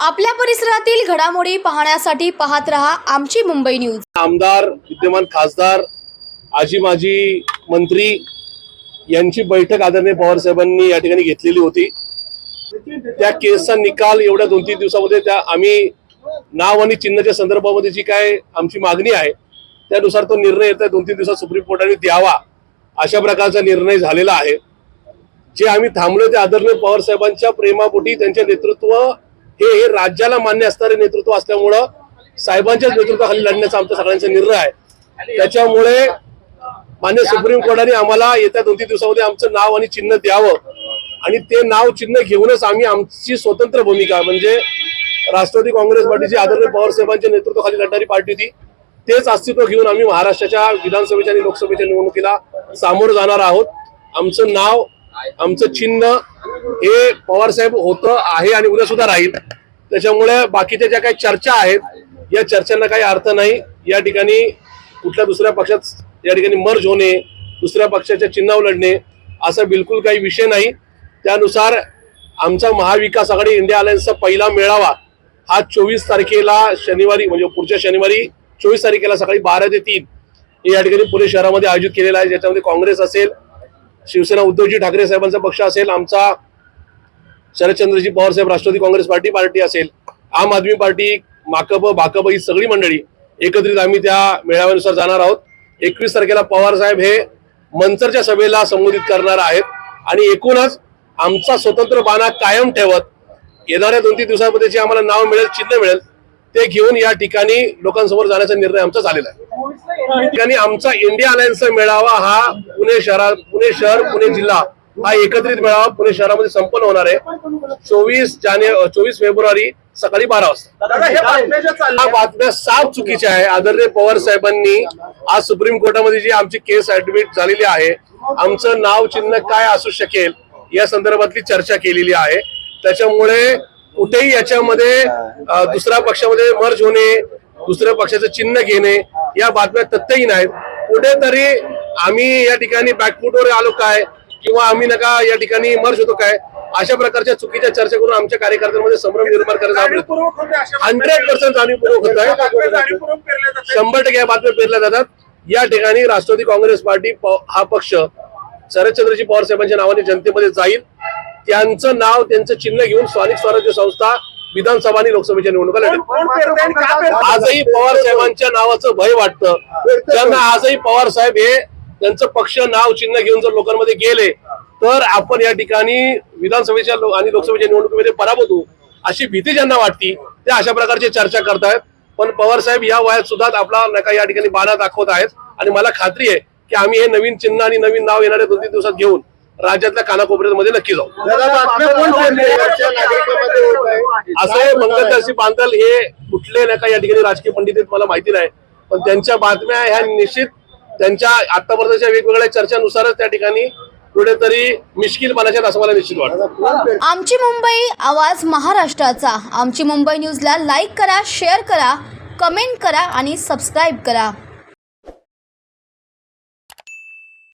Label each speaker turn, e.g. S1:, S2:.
S1: आपल्या परिसरातील घडामोडी पाहण्यासाठी पाहत रहा आमची मुंबई न्यूज.
S2: आमदार विद्यमान खासदार आजी माजी मंत्री यांची बैठक आदरणीय पवार साहेबांनी या ठिकाणी घेतलेली होती. त्या केसचा निकाल एवढ्या दोन तीन दिवसामध्ये त्या आम्ही नाव आणि चिन्हाच्या संदर्भामध्ये जी काय आमची मागणी आहे त्यानुसार तो निर्णय येत्या. दोन तीन दिवसात सुप्रीम कोर्टाने द्यावा. अशा प्रकारचा निर्णय झालेला आहे. जे आम्ही थांबलो ते आदरणीय पवार साहेबांच्या प्रेमापोटी त्यांचे नेतृत्व हे हे राज्याला मान्य असणारे नेतृत्व असल्यामुळं साहेबांच्याच नेतृत्वाखाली लढण्याचा आमचा सगळ्यांचा निर्णय आहे. त्याच्यामुळे मान्य सुप्रीम कोर्टाने आम्हाला येत्या दोन तीन दिवसामध्ये आमचं नाव आणि चिन्ह द्यावं आणि ते नाव चिन्ह घेऊनच आम्ही आमची स्वतंत्र भूमिका म्हणजे राष्ट्रवादी काँग्रेस पार्टीची आदरणीय पवार साहेबांच्या नेतृत्वाखाली लढणारी पार्टी होती. तेच अस्तित्व घेऊन आम्ही महाराष्ट्राच्या विधानसभेच्या आणि लोकसभेच्या निवडणुकीला सामोरं जाणार आहोत. आमचं नाव आमचं चिन्ह हे पवारसाहेब होतं आहे आणि उद्या सुद्धा राहील. त्याच्यामुळे बाकीच्या ज्या काही चर्चा आहेत या चर्चांना काही अर्थ नाही. या ठिकाणी कुठल्या दुसऱ्या पक्षात या ठिकाणी मर्ज होणे दुसऱ्या पक्षाच्या चिन्हावर लढणे असा बिलकुल काही विषय नाही. त्यानुसार आमचा महाविकास आघाडी इंडिया अलायन्सचा पहिला मेळावा हा चोवीस तारखेला शनिवारी म्हणजे पुढच्या शनिवारी चोवीस तारखेला सकाळी बारा ते तीन हे या ठिकाणी पुणे शहरामध्ये आयोजित केलेलं आहे ज्याच्यामध्ये काँग्रेस असेल शिवसेना उद्धवजी ठाकरे साहेबांचा पक्ष असेल आमचा शरदचंद्रजी पवार साहेब राष्ट्रवादी काँग्रेस पार्टी पार्टी असेल आम आदमी पार्टी माकप भाकप ही सगळी मंडळी एकत्रित आम्ही त्या मेळाव्यानुसार जाणार आहोत. एकवीस तारखेला पवार साहेब हे मंचरच्या सभेला संबोधित करणार आहेत आणि एकूणच आमचा स्वतंत्र बाणा कायम ठेवत येणाऱ्या दोन तीन दिवसांमध्ये जे आम्हाला नाव मिळेल चिन्ह मिळेल ते घेऊन या ठिकाणी लोकांसमोर जाण्याचा निर्णय आमचा झालेला आहे. ठिकाणी आमचा इंडिया अलायन्सचा मेळावा हा पुणे शहरात पुणे शहर पुणे जिल्हा हा एकत्रित मेळावा पुणे शहरामध्ये संपन्न होणार आहे. चोवीस जाने चोवीस फेब्रुवारी सकाळी बारा वाजता. बातम्या साफ चुकीच्या आहे. आदरणीय पवार साहेबांनी आज सुप्रीम कोर्टामध्ये जी आमची केस ऍडमिट झालेली आहे आमचं नाव चिन्ह काय असू शकेल या संदर्भातली चर्चा केलेली आहे. त्याच्यामुळे कुठेही याच्यामध्ये दुसऱ्या पक्षामध्ये मर्ज होणे दुसऱ्या पक्षाचं चिन्ह घेणे या बातम्या तथ्यही नाहीत कुठेतरी आम्ही या ठिकाणी बॅकफुटवर आलो काय? किंवा आम्ही नका या ठिकाणी मर्ज होतो काय? अशा प्रकारच्या चुकीच्या चर्चा करून आमच्या कार्यकर्त्यांमध्ये संभ्रम निर्माण करायचा हंड्रेड पर्सेंट जाणीवपूर्वक होत आहे. शंभर टक्के या बातम्या पेरल्या जातात. या ठिकाणी राष्ट्रवादी काँग्रेस पार्टी हा पक्ष शरदचंद्रजी पवार साहेबांच्या नावाने जनतेमध्ये जाईल. त्यांचं नाव त्यांचं चिन्ह घेऊन स्थानिक स्वराज्य संस्था विधानसभा आणि लोकसभेच्या निवडणुका लढेल आजही पवार साहेबांच्या नावाचं भय वाटतं. त्यांना आजही पवार साहेब हे त्यांचं पक्ष नाव चिन्ह घेऊन जर लोकांमध्ये गेले तर आपण या ठिकाणी विधानसभेच्या लो- आणि लोकसभेच्या निवडणुकीमध्ये पराभूत होऊ. अशी भीती ज्यांना वाटती ते अशा प्रकारची चर्चा करतायत. पण पवार साहेब या वयात सुद्धा आपला नका या ठिकाणी बाणा दाखवत आहेत. आणि मला खात्री आहे की आम्ही हे नवीन चिन्ह आणि नवीन नाव येणाऱ्या दोन तीन दिवसात घेऊन राज्यातल्या कानाकोपऱ्यामध्ये नक्की जाऊ. असं मंगलदर्शी बांधल हे कुठले नाही का या ठिकाणी राजकीय पंडित आहेत मला माहिती नाही. पण त्यांच्या बातम्या ह्या निश्चित त्यांच्या आतापर्यंतच्या वेगवेगळ्या चर्चानुसारच त्या ठिकाणी कुठेतरी मिश्किल बनायच्यात असं मला निश्चित वाटतं.
S1: आमची मुंबई आवाज महाराष्ट्राचा. आमची मुंबई न्यूजला लाईक करा शेअर करा कमेंट करा आणि सबस्क्राईब करा.